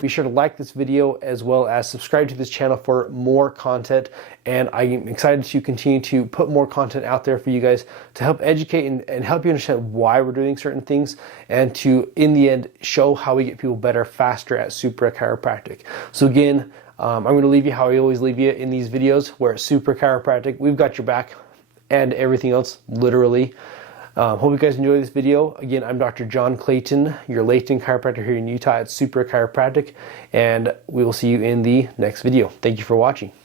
be sure to like this video as well as subscribe to this channel for more content. And I'm excited to continue to put more content out there for you guys to help educate and help you understand why we're doing certain things, and to, in the end, show how we get people better faster at Supra Chiropractic. So again, I'm going to leave you how I always leave you in these videos, where at Supra Chiropractic, we've got your back and everything else, literally. Hope you guys enjoy this video. Again, I'm Dr. John Clayton, your Layton chiropractor here in Utah at Supra Chiropractic, and we will see you in the next video. Thank you for watching.